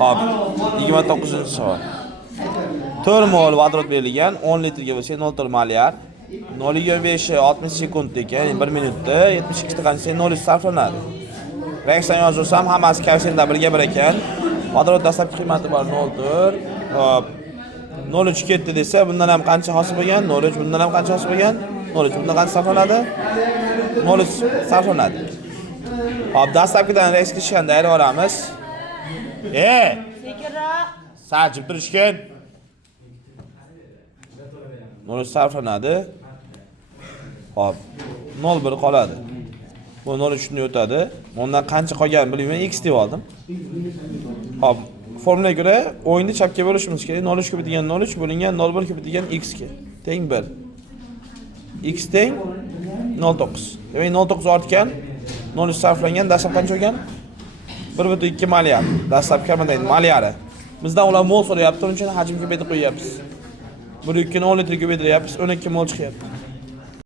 Hop, 29-savol. 4 mol vodorod berilgan, 10 litrga bo'lsa 0,4 milliard. 0,5 60 sekund ekan, 1 minutda 72 ta 0 sarflanadi. Reaksiya yozursam hammasi kalsiyda birga bir ekan. Vodorod dastlabki qiymati bor 0,4. Hop. 0,3 ketdi desa, bundan ham qancha hosil bo'lgan? 0,3 bundan ham qancha hosil bo'lgan? 0,3 bundan qancha sarflanadi? 0,3 sarflanadi. Hop, dastlabkidan reaksiya chiqqanda ayirib olamiz. Sekinroq. Sajib turishgan. 0,3 sarflanadi. Hop, 0,1 qoladi. Bu 0,3 ni o'tadi. Bundan qancha qolgan bilmayman, x deb oldim. Hop, formulaga ko'ra o'yinni chapga bo'lishimiz kerak. 0,3 ko'paytigan 0,3 bo'lingan 0,1 ko'paytigan x ga teng 1. X teng 0,9. Demak 0,9 ortgan, 0,3 sarflangan, dastlab qancha bo'lgan? 1,2 milliard. Dastlab kamidagi milliardi. Bizdan ular mol so'rayapti, uning uchun hajm ko'paytirib qo'yapmiz. 1,2 ni 10 litr ko'paytiryapmiz, 12 mol chiqyapti.